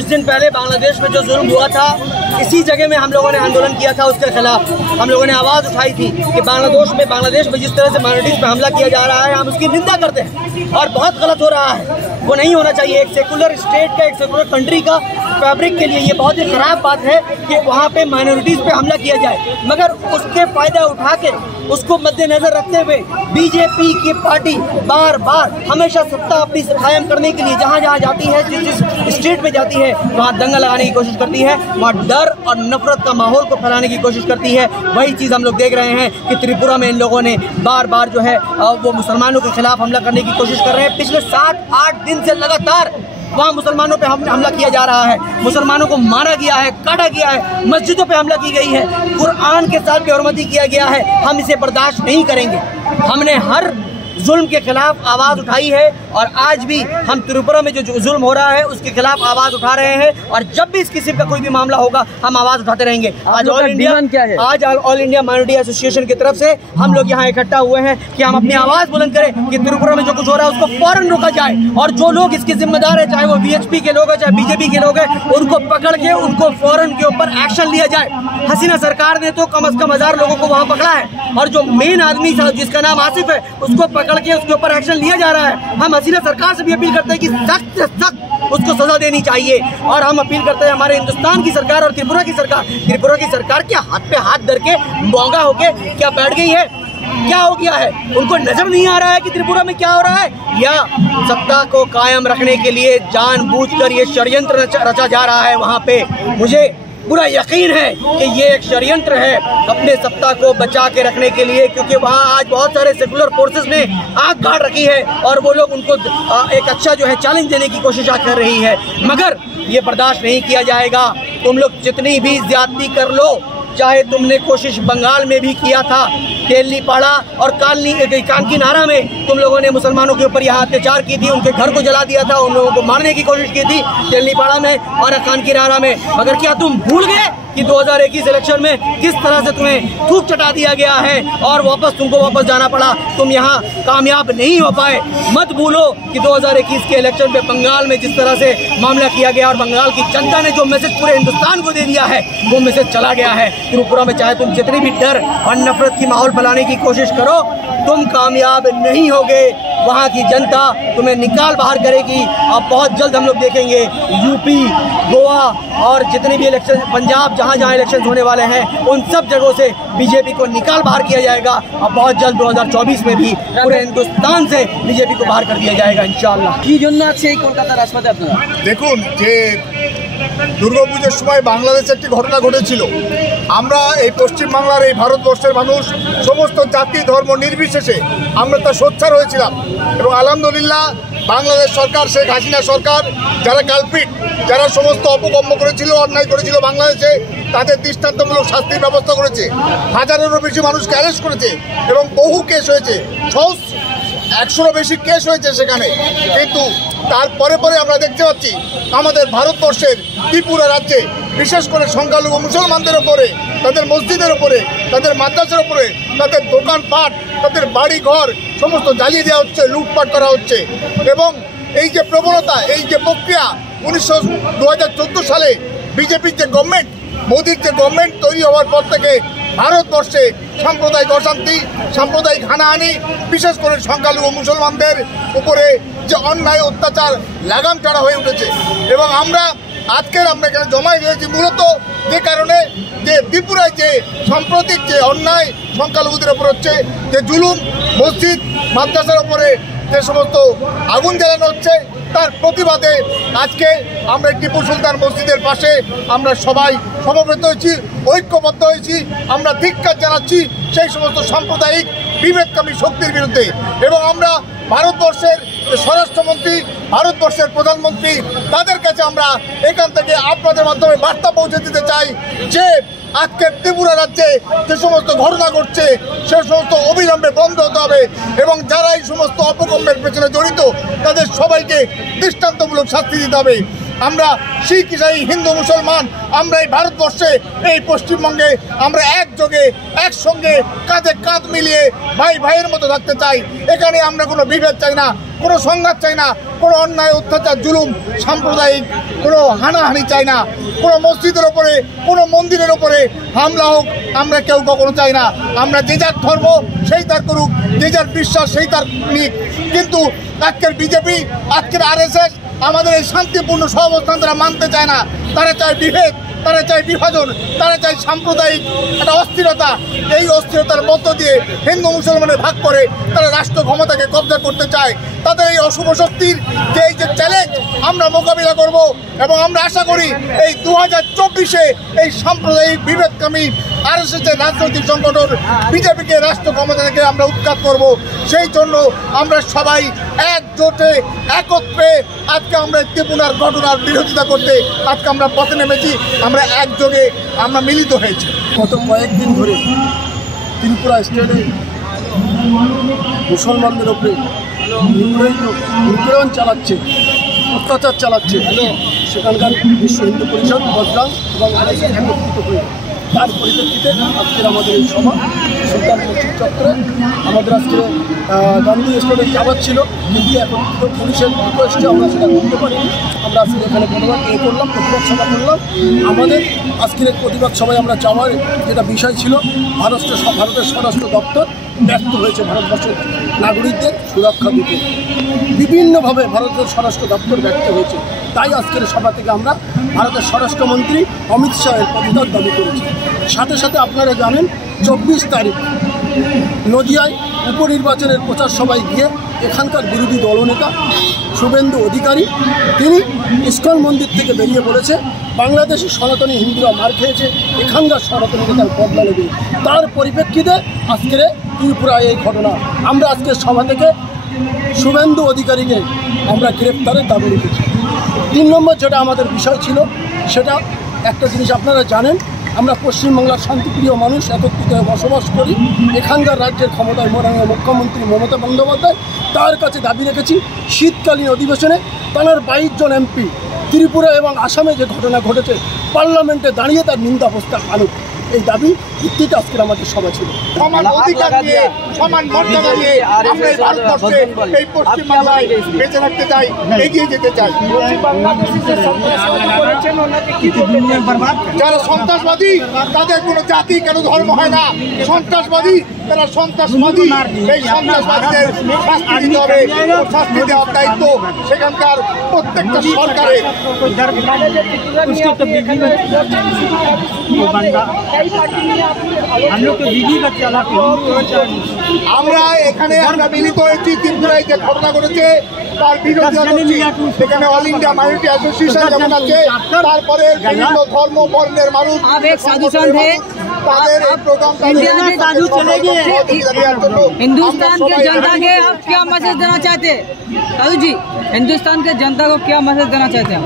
कुछ दिन पहले बांग्लादेश में जो जुल्म हुआ था, इसी जगह में हम लोगों ने आंदोलन किया था। उसके खिलाफ हम लोगों ने आवाज़ उठाई थी कि बांग्लादेश में जिस तरह से माइनॉरिटीज़ पर हमला किया जा रहा है, हम उसकी निंदा करते हैं और बहुत गलत हो रहा है। वो नहीं होना चाहिए। एक सेकुलर स्टेट का, एक सेकुलर कंट्री का फैब्रिक के लिए ये बहुत ही ख़राब बात है कि वहाँ पे माइनॉरिटीज़ पे हमला किया जाए। मगर उसके फ़ायदा उठा के, उसको मद्देनज़र रखते हुए बीजेपी की पार्टी बार बार हमेशा सत्ता अपनी कायम करने के लिए जहाँ जहाँ जाती है, जिस स्टेट में जाती है, वहाँ दंगा लगाने की कोशिश करती है, वहाँ डर और नफरत का माहौल को फैलाने की कोशिश करती है। वही चीज़ हम लोग देख रहे हैं कि त्रिपुरा में इन लोगों ने बार बार जो है वो मुसलमानों के खिलाफ हमला करने की कोशिश कर रहे हैं। पिछले 7-8 दिन से लगातार वहाँ मुसलमानों पे हमला किया जा रहा है, मुसलमानों को मारा गया है, काटा गया है, मस्जिदों पे हमला की गई है, कुरान के साथ बेहुरमती किया गया है। हम इसे बर्दाश्त नहीं करेंगे। हमने हर जुल्म के खिलाफ आवाज़ उठाई है और आज भी हम त्रिपुरा में जो जुल्म हो रहा है उसके खिलाफ आवाज़ उठा रहे हैं और जब भी इस किस्म का कोई भी मामला होगा हम आवाज़ उठाते रहेंगे। आज ऑल इंडिया माइनॉरिटी एसोसिएशन की तरफ से हम लोग यहाँ इकट्ठा हुए हैं कि हम अपनी आवाज़ बुलंद करें कि त्रिपुरा में जो कुछ हो रहा है उसको फौरन रोका जाए और जो लोग इसके जिम्मेदार है, चाहे वो बीएचपी के लोग हैं, चाहे बीजेपी के लोग हैं, उनको पकड़ के उनको फौरन के ऊपर एक्शन लिया जाए। हसीना सरकार ने तो कम से कम 1000 लोगों को वहाँ पकड़ा है और जो मेन आदमी था जिसका नाम आसिफ है उसको पकड़ के उसके ऊपर एक्शन लिया जा रहा है। हम हसीना सरकार से भी अपील करते हैं कि सख्त से सख्त उसको सजा देनी चाहिए और हम अपील करते हैं हमारे हिंदुस्तान की सरकार और त्रिपुरा की सरकार क्या हाथ पे हाथ धर के मौंगा होके क्या बैठ गई है? क्या हो गया है? उनको नजर नहीं आ रहा है कि त्रिपुरा में क्या हो रहा है? या सत्ता को कायम रखने के लिए जानबूझकर ये षड्यंत्र रचा जा रहा है? वहाँ पे मुझे पूरा यकीन है कि ये एक षड्यंत्र है अपने सत्ता को बचा के रखने के लिए, क्योंकि वहाँ आज बहुत सारे सेकुलर फोर्सेस ने आग गाड़ रखी है और वो लोग उनको एक अच्छा जो है चैलेंज देने की कोशिश कर रही है। मगर ये बर्दाश्त नहीं किया जाएगा। तुम लोग जितनी भी ज्यादती कर लो, चाहे तुमने कोशिश बंगाल में भी किया था, तेलीपाड़ा और कांकीनारा में तुम लोगों ने मुसलमानों के ऊपर यहाँ अत्याचार की थी, उनके घर को जला दिया था, उन लोगों को मारने की कोशिश की थी तेलीपाड़ा में और कांकीनारा में। मगर क्या तुम भूल गए कि 2021 इलेक्शन में किस तरह से तुम्हें थूक चटा दिया गया है और तुमको वापस जाना पड़ा? तुम यहाँ कामयाब नहीं हो पाए। मत भूलो कि 2021 के इलेक्शन में बंगाल में जिस तरह से मामला किया गया और बंगाल की जनता ने जो मैसेज पूरे हिंदुस्तान को दे दिया है वो मैसेज चला गया है। त्रिपुरा में चाहे तुम जितनी भी डर और नफरत की माहौल फैलाने की कोशिश करो, तुम कामयाब नहीं होगे। वहाँ की जनता तुम्हें निकाल बाहर करेगी और बहुत जल्द हम लोग देखेंगे यूपी, गोवा और जितने भी इलेक्शन, पंजाब, जहाँ जहाँ इलेक्शन होने वाले हैं उन सब जगहों से बीजेपी को निकाल बाहर किया जाएगा और बहुत जल्द 2024 में भी पूरे हिंदुस्तान से बीजेपी को बाहर कर दिया जाएगा इंशाल्लाह। की জন্য আছে এই কলকাতা রাজপথে আপনারা? দেখুন, যে দুর্গাপুজোর সময় বাংলাদেশে একটি ঘটনা ঘটেছিল। আমরা এই পশ্চিমবাংলার এই ভারতবর্ষের মানুষ সমস্ত জাতি ধর্ম নির্বিশেষে আমরা তা সোচ্চার হয়েছিলাম এবং আলহামদুলিল্লাহ বাংলাদেশ সরকার, শেখ হাসিনা সরকার, যারা কালপিট, যারা সমস্ত অপকর্ম করেছিল, অন্যায় করেছিল বাংলাদেশে, তাদের দৃষ্টান্তমূলক শাস্তির ব্যবস্থা করেছে। হাজারেরও বেশি মানুষকে অ্যারেস্ট করেছে এবং বহু কেস হয়েছে, 100-ও বেশি কেস হয়েছে সেখানে। কিন্তু তারপরে আমরা দেখতে পাচ্ছি আমাদের ভারতবর্ষের ত্রিপুরা রাজ্যে বিশেষ করে সংখ্যালঘু মুসলমানদের ওপরে, তাদের মসজিদের ওপরে, তাদের মাদ্রাসার ওপরে, তাদের দোকানপাট, তাদের বাড়ি ঘর সমস্ত জ্বালিয়ে দেওয়া হচ্ছে, লুটপাট করা হচ্ছে। এবং এই যে প্রবণতা, এই যে প্রক্রিয়া 2014 সালে বিজেপির যে গভর্নমেন্ট, মোদির যে গভর্নমেন্ট তৈরি হওয়ার পর থেকে ভারতবর্ষে সাম্প্রদায়িক অশান্তি, সাম্প্রদায়িক হানাহানি, বিশেষ করে সংখ্যালঘু মুসলমানদের উপরে যে অন্যায় অত্যাচার লাগাম ছাড়া হয়ে উঠেছে। এবং আমরা এখানে জমাই রয়েছি মূলত যে কারণে যে ত্রিপুরায় যে সাম্প্রতিক যে অন্যায় সংখ্যালঘুদের ওপর হচ্ছে, যে জুলুম, মসজিদ মাদ্রাসার ওপরে যে সমস্ত আগুন জ্বালানো হচ্ছে, তার প্রতিবাদে আজকে আমরা টিপু সুলতান মসজিদের পাশে আমরা সবাই সমবেত হয়েছি, ঐক্যবদ্ধ হয়েছি। আমরা ধিক্কার জানাচ্ছি সেই সমস্ত সাম্প্রদায়িক বিভেদকামী শক্তির বিরুদ্ধে। এবং আমরা ভারতবর্ষের স্বরাষ্ট্রমন্ত্রী, ভারতবর্ষের প্রধানমন্ত্রী, তাদের কাছে আমরা এখান থেকে আপনাদের মাধ্যমে বার্তা পৌঁছে দিতে চাই যে আজকে ত্রিপুরা রাজ্যে যে সমস্ত ঘটনা ঘটছে সে সমস্ত অবিলম্বে বন্ধ হতে হবে এবং যারা এই সমস্ত অপকর্মের পেছনে জড়িত তাদের সবাইকে দৃষ্টান্তমূলক শাস্তি দিতে হবে। আমরা শিখ ইসাই হিন্দু মুসলমান আমরা এই ভারতবর্ষে এই পশ্চিমবঙ্গে আমরা একযোগে একসঙ্গে কাঁধে কাঁধ মিলিয়ে ভাই ভাইয়ের মতো থাকতে চাই। এখানে আমরা কোনো বিভেদ চাই না, কোনো সংঘাত চাই না, কোনো অন্যায় অত্যাচার জুলুম সাম্প্রদায়িক কোনো হানাহানি চাই না, কোনো মসজিদের ওপরে কোনো মন্দিরের ওপরে হামলা হোক আমরা কেউ কখনো চাই না। আমরা যে যার ধর্ম সেই তার করুক, যে যার বিশ্বাস সেই তার নিক, কিন্তু আজকের বিজেপি আজকের RSS আমাদের এই শান্তিপূর্ণ সহাবস্থান তারা মানতে চায় না। তারা চায় বিভেদ, তারা চায় বিভাজন, তারা চায় সাম্প্রদায়িক একটা অস্থিরতা। এই অস্থিরতার মধ্য দিয়ে হিন্দু মুসলমানের ভাগ করে তারা রাষ্ট্র ক্ষমতাকে কবজা করতে চায়। তাদের এই অশুভ শক্তির যে এই যে চ্যালেঞ্জ আমরা মোকাবিলা করব এবং আমরা আশা করি এই 2024-এ এই সাম্প্রদায়িক বিভেদকামী RSS-এর রাজনৈতিক সংগঠন বিজেপিকে রাষ্ট্র ক্ষমতা থেকে আমরা উৎখাত করব। সেই জন্য আমরা সবাই একজোটে একত্রে আজকে আমরা ত্রিপুরার ঘটনার বিরোধিতা করতে আজকে আমরা পথে নেমেছি, আমরা একযোগে আমরা মিলিত হয়েছি। গত কয়েকদিন ধরে ত্রিপুরা স্টেটে মুসলমানদের উপরে নিপীড়ন চালাচ্ছে, অত্যাচার চালাচ্ছে। সেখানকার বিশ্ব হিন্দু পরিষদ বজরং এবং RSS একত্রিত হয়ে তার পরিপ্রেক্ষিতে আজকের আমাদের এই সভা সুলতান মসজিদ চত্বরে। আমাদের আজকে গান্ধী স্টেটে যাওয়ার ছিল, কিন্তু একত্রিত পুলিশের রিকোয়েস্টে আমরা সেটা করতে পারিনি। আমরা আজকে এখানে প্রতিবাদ সভা করলাম। আমাদের আজকের প্রতিবাদ সভায় আমরা যাওয়ার যেটা বিষয় ছিল, ভারতের স্বরাষ্ট্র দপ্তর ব্যর্থ হয়েছে ভারতবর্ষের নাগরিকদের সুরক্ষা দিতে। বিভিন্নভাবে ভারতের স্বরাষ্ট্র দপ্তর ব্যর্থ হয়েছে। তাই আজকের সভা থেকে আমরা ভারতের স্বরাষ্ট্রমন্ত্রী অমিত শাহের পদত্যাগ দাবি করেছি। সাথে সাথে আপনারা জানেন 24 তারিখ নদিয়ায় উপনির্বাচনের প্রচার সভায় গিয়ে এখানকার বিরোধী দলনেতা শুভেন্দু অধিকারী তিনি ইস্কন মন্দির থেকে বেরিয়ে পড়েছে বাংলাদেশের সনাতনী হিন্দুরা মার খেয়েছে, এখানকার সনাতনী নেতার বদলা নেবে। তার পরিপ্রেক্ষিতে আজকের ত্রিপুরায় এই ঘটনা। আমরা আজকের সভা থেকে শুভেন্দু অধিকারীকে আমরা গ্রেপ্তারের দাবি রেখেছি। 3 নম্বর যেটা আমাদের বিষয় ছিল, সেটা একটা জিনিস আপনারা জানেন, আমরা পশ্চিমবাংলার শান্তিপ্রিয় মানুষ একত্রিত হয়ে বসবাস করি। এখানকার রাজ্যের ক্ষমতায় মাননীয় মুখ্যমন্ত্রী মমতা বন্দ্যোপাধ্যায় তার কাছে দাবি রেখেছি শীতকালীন অধিবেশনে তার 22 জন MP ত্রিপুরা এবং আসামে যে ঘটনা ঘটেছে পার্লামেন্টে দাঁড়িয়ে তার নিন্দা প্রস্তাব আনুক। এই দাবি ভিত্তিতে আজকের আমাদের সভা ছিল। সমান অধিকার নিয়ে সমান মর্যাদা নিয়ে আমরা এই ভারতবর্ষে এই পশ্চিমবাংলায় বেঁচে থাকতে চাই, এগিয়ে যেতে চাই। যারা সন্ত্রাসবাদী তাদের কোনো জাতি কেন ধর্ম হয় না, সন্ত্রাসবাদী তারা সন্ত্রাসবাদী। এই সন্ত্রাসবাদীদের শাস্তি দিতে হবে, শাস্তি দেওয়ার দায়িত্ব সেখানকার প্রত্যেকটা সরকারের। আমরা এখানে আমরা মিলিত হয়েছি ত্রিপুরায় যে ঘটনা ঘটেছে তার বিরোধিতা করছি। এখানে অল ইন্ডিয়া মাইনরিটি অ্যাসোসিয়েশন যেমন আছে, তারপরে বিভিন্ন ধর্ম বর্ণের মানুষ তাদের এই প্রোগ্রাম हिंदुस्तान के जनता के आप क्या मैसेज देना चाहते हैं साधु जी? हिंदुस्तान के जनता को क्या मैसेज देना चाहते हैं?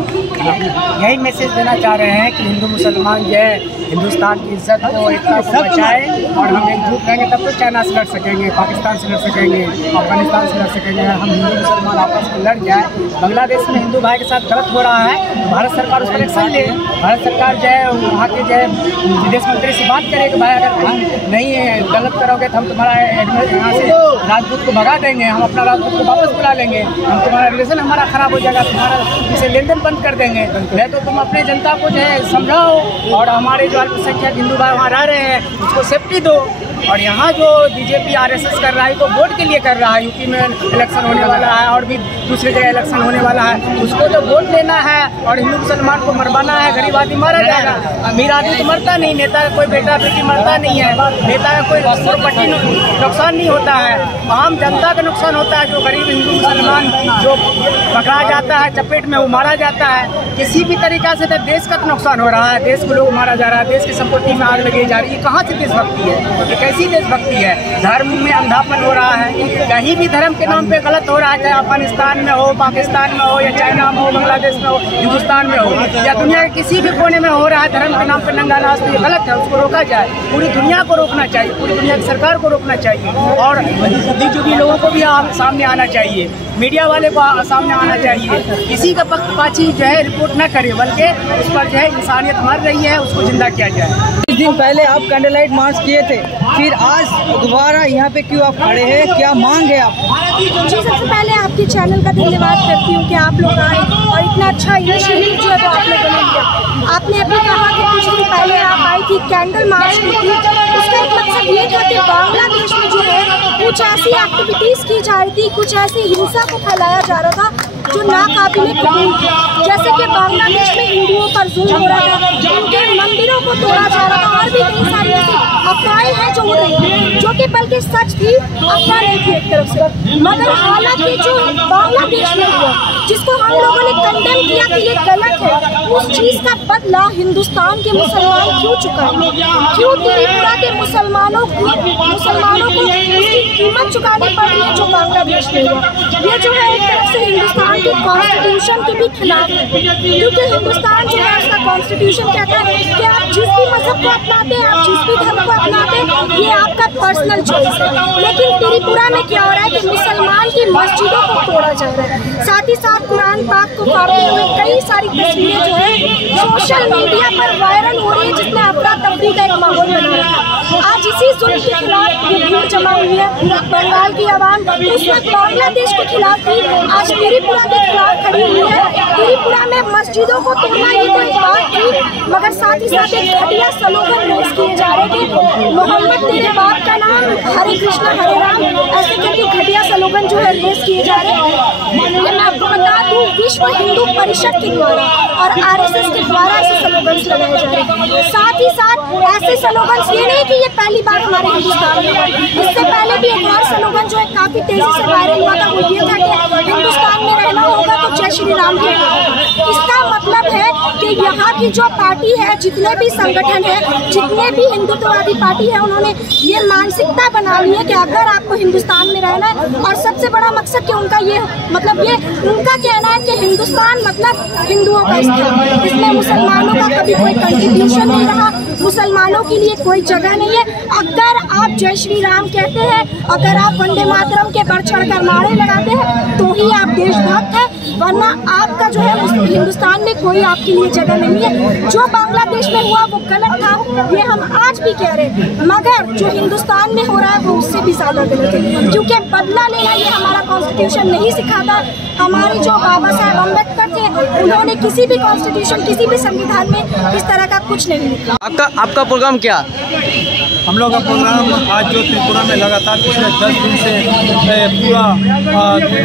यही मैसेज देना चाह रहे हैं कि हिंदू मुसलमान जो है हिंदुस्तान की इज्जत को एकता को बचाए, और हम एकजुट रहेंगे तब तो चाइना से लड़ सकेंगे, पाकिस्तान से लड़ सकेंगे, अफगानिस्तान से लड़ सकेंगे। हम हिंदू मुसलमान आपस में लड़ जाए। बांग्लादेश में हिंदू भाई के साथ गलत हो रहा है, भारत सरकार उस पर एक्शन ले। भारत सरकार जो है वहाँ के जो है विदेश मंत्री से बात करे कि भाई अगर तुम नहीं गलत करोगे तो हम तुम्हारा यहाँ से राजदूत को भगा देंगे, हम अपना राजदूत को वापस बुला लेंगे, हम तुम्हारा रिलेशन हमारा ख़राब हो जाएगा, तुम्हारा इसे लेन देन बंद कर देंगे। नहीं तो तुम अपने जनता को जो है समझाओ, और हमारे जो अल्पसंख्यक हिंदू भाई वहाँ रह रहे हैं उसको सेफ्टी दो। और यहाँ जो बीजेपी RSS कर रहा है तो वोट के लिए कर रहा है। यूपी में इलेक्शन होने वाला है और भी दूसरी जगह इलेक्शन होने वाला है, उसको जो वोट लेना है और हिंदू मुसलमान को मरवाना है। गरीब आदमी मारा जाएगा, अमीर आदमी तो मरता नहीं, नेता का कोई बेटा बेटी मरता नहीं है, नेता का कोई प्रॉपर्टी नुकसान नहीं होता है, आम जनता का नुकसान होता है। जो गरीब हिंदू मुसलमान जो पकड़ा जाता है चपेट में वो मारा जाता है। किसी भी तरीका से तो देश का तो नुकसान हो रहा है, देश को लोग मारा जा रहा है, देश की संपत्ति में आग लगाई जा रही है। कहाँ से देशभक्ति है? ये कैसी देशभक्ति है? धर्म में अंधापन हो रहा है, कहीं भी धर्म के नाम पे गलत हो रहा है, चाहे अफगानिस्तान में हो, पाकिस्तान में हो, या चाइना में हो, बांग्लादेश में हो, हिंदुस्तान में हो, या दुनिया के किसी भी कोने में हो रहा है धर्म के नाम पे नंगा नाच। तो ये गलत है, उसको रोका जाए। पूरी दुनिया को रोकना चाहिए, पूरी दुनिया की सरकार को रोकना चाहिए, और बुद्धिजीवी लोगों को भी सामने आना चाहिए। मीडिया वाले को सामने आना चाहिए। किसी का पक्षपाती जो है रिपोर्ट न करे, बल्कि उस पर जो है इंसानियत मर रही है उसको जिंदा किया जाए। कुछ दिन पहले आप कैंडल लाइट मार्च किए थे, फिर आज दोबारा यहाँ पे क्यों आप खड़े हैं, क्या मांग है आप? जी, सबसे पहले आपके चैनल का धन्यवाद करती हूँ कि आप लोग आए और इतना अच्छा इनिशिएटिव जो है वो आप लोगों ने लिया। आपने अभी कहा कि कुछ दिन पहले आप आई थी, कैंडल मार्च की थी, उसका एक मकसद ये था कि बांग्लादेश में जो है कुछ ऐसी एक्टिविटीज़ की जा रही थी, कुछ ऐसी हिंसा को फैलाया जा रहा था जो नाकाबिले कबूल थी। जैसे कि बांग्लादेश में हिंदुओं पर जुल्म हो रहा था, उनके मंदिरों को तोड़ा जा रहा था और भी कई सारी ऐसी अफवाहें हैं जो उड़ रही थी, जो कि बल्कि सच थी, अफवाह नहीं थी एक तरफ से। मगर हालांकि जो बांग्लादेश में हुआ, जिसको हम लोगों ने कंडेम किया कि ये गलत है, उस चीज़ का बदला हिंदुस्तान के मुसलमान क्यों चुका है? क्यों त्रिपुरा के मुसलमानों को उसकी कीमत चुकानी पड़ी है जो बांग्लादेश में हुआ? ये जो है एक तरफ से हिंदुस्तान के कॉन्स्टिट्यूशन के भी खिलाफ है, क्योंकि हिंदुस्तान जो है उसका कॉन्स्टिट्यूशन कहता है कि आप जिस भी मजहब को अपनाते हैं, आप जिस भी धर्म को अपनाते हैं, ये आपका पर्सनल चॉइस है। लेकिन त्रिपुरा में क्या हो रहा है कि मुसलमान की मस्जिदों को तोड़ा जा रहा है, साथ ही साथ कुरान पाक को फाड़ते हुए कई सारी तस्वीरें जो है सोशल मीडिया पर वायरल हो रही है, जिसमें अफरा तफरी का एक माहौल बना रखा है। आज इसी जुल्म के खिलाफ ये भीड़ जमा हुई है, बंगाल की आवाम उस वक्त बांग्लादेश के खिलाफ थी, आज त्रिपुरा के खिलाफ खड़ी हुई है। त्रिपुरा में मस्जिदों को तोड़ना ये तो एक बात थी, मगर साथ ही साथ एक घटिया स्लोगन रेस किए जा रहे थे, मोहम्मद तेरे बाप का नाम, हरे कृष्णा हरे राम, ऐसे करके घटिया स्लोगन जो है रेस किए जा रहे हैं। ये मैं आपको बता दूं, विश्व हिंदू परिषद के द्वारा और RSS के द्वारा ऐसे स्लोगन्स लगाए जा रहे हैं। साथ ही साथ ऐसे स्लोगन्स ये नहीं कि ये पहली बार हमारे हिंदुस्तान में है, इससे पहले भी एक और स्लोगन जो है काफी तेजी से वायरल हुआ था, वो ये था कि हिंदुस्तान में रहना होगा तो जय श्री राम कहना। इसका मतलब है कि यहाँ की जो पार्टी है, जितने भी संगठन है, जितने भी हिंदुत्ववादी पार्टी है, उन्होंने ये मानसिकता बना ली है कि अगर आपको हिंदुस्तान में रहना है, और सबसे बड़ा मकसद कि उनका ये मतलब ये उनका कहना है कि हिंदुस्तान मतलब हिंदुओं का स्थान, इसमें मुसलमानों का कभी कोई कंट्रीब्यूशन नहीं रहा, मुसलमानों के लिए कोई जगह नहीं है। अगर आप जय श्री राम कहते हैं, अगर आप वंदे मातरम के बढ़ चढ़ कर नारे लगाते हैं, तो ही आप देशभक्त हैं, वरना आपका जो है हिंदुस्तान में कोई आपके लिए जगह नहीं है। जो बांग्लादेश में हुआ वो गलत था, ये हम आज भी कह रहे हैं, मगर जो हिंदुस्तान में हो रहा है वो उससे भी ज़्यादा गलत है, क्योंकि बदला लेना ये हमारा कॉन्स्टिट्यूशन नहीं सिखाता। हमारे जो बाबा साहब अम्बेडकर थे, उन्होंने किसी भी कॉन्स्टिट्यूशन, किसी भी संविधान में इस तरह का कुछ नहीं लिखा। आपका प्रोग्राम क्या? हम लोग का प्रोग्राम आज जो त्रिपुरा में लगातार पिछले 10 दिन से पूरा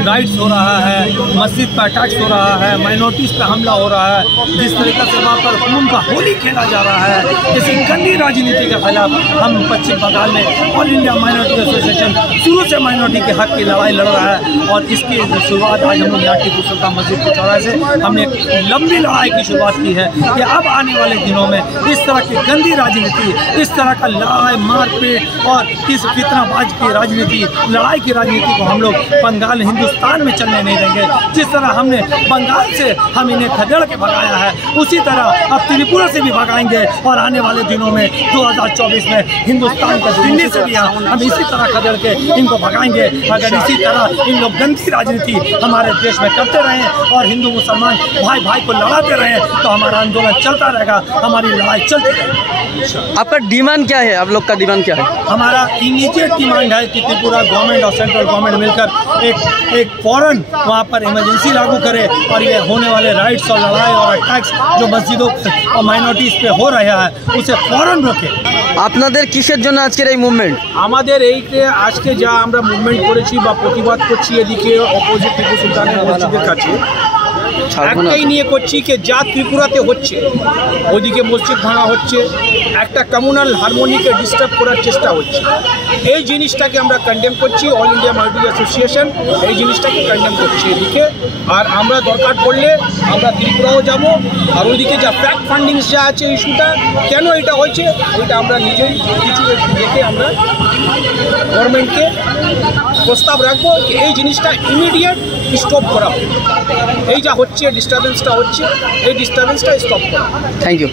राइट्स हो रहा है, मस्जिद पर अटैक्स हो रहा है, माइनॉरिटीज़ पे हमला हो रहा है, जिस तरीके से वहाँ पर खून का होली खेला जा रहा है, इस गंदी राजनीति के खिलाफ हम पश्चिम बंगाल में ऑल इंडिया माइनॉरिटी एसोसिएशन शुरू से माइनॉरिटी के हक की लड़ाई लड़ रहा है। और इसकी शुरुआत आज हम लोग यहाँ टीपू सुल्तान मस्जिद के चौराहे से हमने एक लंबी लड़ाई की शुरुआत की है कि अब आने वाले दिनों में इस तरह की गंदी राजनीति, इस तरह का लड़ाई, मारपीट और इस फितनाबाज की राजनीति, लड़ाई की राजनीति को हम लोग बंगाल हिंदुस्तान में चलने नहीं देंगे। जिस तरह हमने बंगाल से हम इन्हें खदेड़ के भगाया है, उसी तरह अब त्रिपुरा से भी भगाएंगे और आने वाले दिनों में 2024 में हिंदुस्तान का दिल्ली से भी हम इसी तरह खदेड़ के इनको भगाएंगे। अगर इसी तरह इन लोग गंदी राजनीति हमारे देश में करते रहें और हिंदू मुसलमान भाई भाई को लड़ाते रहें, तो हमारा आंदोलन चलता रहेगा, हमारी लड़ाई चलती रहेगी। आपका डिमांड क्या है? आप लोग का डिमांड क्या है? हमारा इमीडिएट डिमांड है कि त्रिपुरा गवर्नमेंट और सेंट्रल गवर्नमेंट मिलकर एक फौरन वहाँ पर इमरजेंसी लागू करे और ये होने वाले राइट्स और लड़ाई और अटैक्स जो मस्जिदों और माइनॉरिटीज़ पे हो रहा है उसे फौरन रोके। আপনাদের কিসের জন্য আজকের এই মুভমেন্ট? আমাদের এইতে আজকে যা আমরা মুভমেন্ট করেছি বা প্রতিবাদ করছি এদিকে অপোজিট টিপু সুলতানের মসজিদের কাছে, একটাই নিয়ে করছি যে যা ত্রিপুরাতে হচ্ছে, ওদিকে মসজিদ ভাঙা হচ্ছে, একটা কমিউনাল হারমোনিকে ডিস্টার্ব করার চেষ্টা হচ্ছে, এই জিনিসটাকে আমরা কন্ডেম করছি। অল ইন্ডিয়া মাইনরিটি অ্যাসোসিয়েশন এই জিনিসটাকে কন্ডেম করছে এদিকে। আর আমরা দরকার পড়লে আমরা ত্রিপুরাও যাব, আর ওইদিকে যা ফ্যাক্ট ফান্ডিংস যা আছে ইস্যুটা কেন এটা হয়েছে ওইটা আমরা নিজেই কিছু দেখে আমরা গভর্নমেন্টকে প্রস্তাব রাখবো যে এই জিনিসটা ইমিডিয়েট স্টপ করা হবে। এই যা হচ্ছে ডিস্টারবেন্সটা হচ্ছে, এই ডিস্টারবেন্সটা স্টপ করা। Thank you.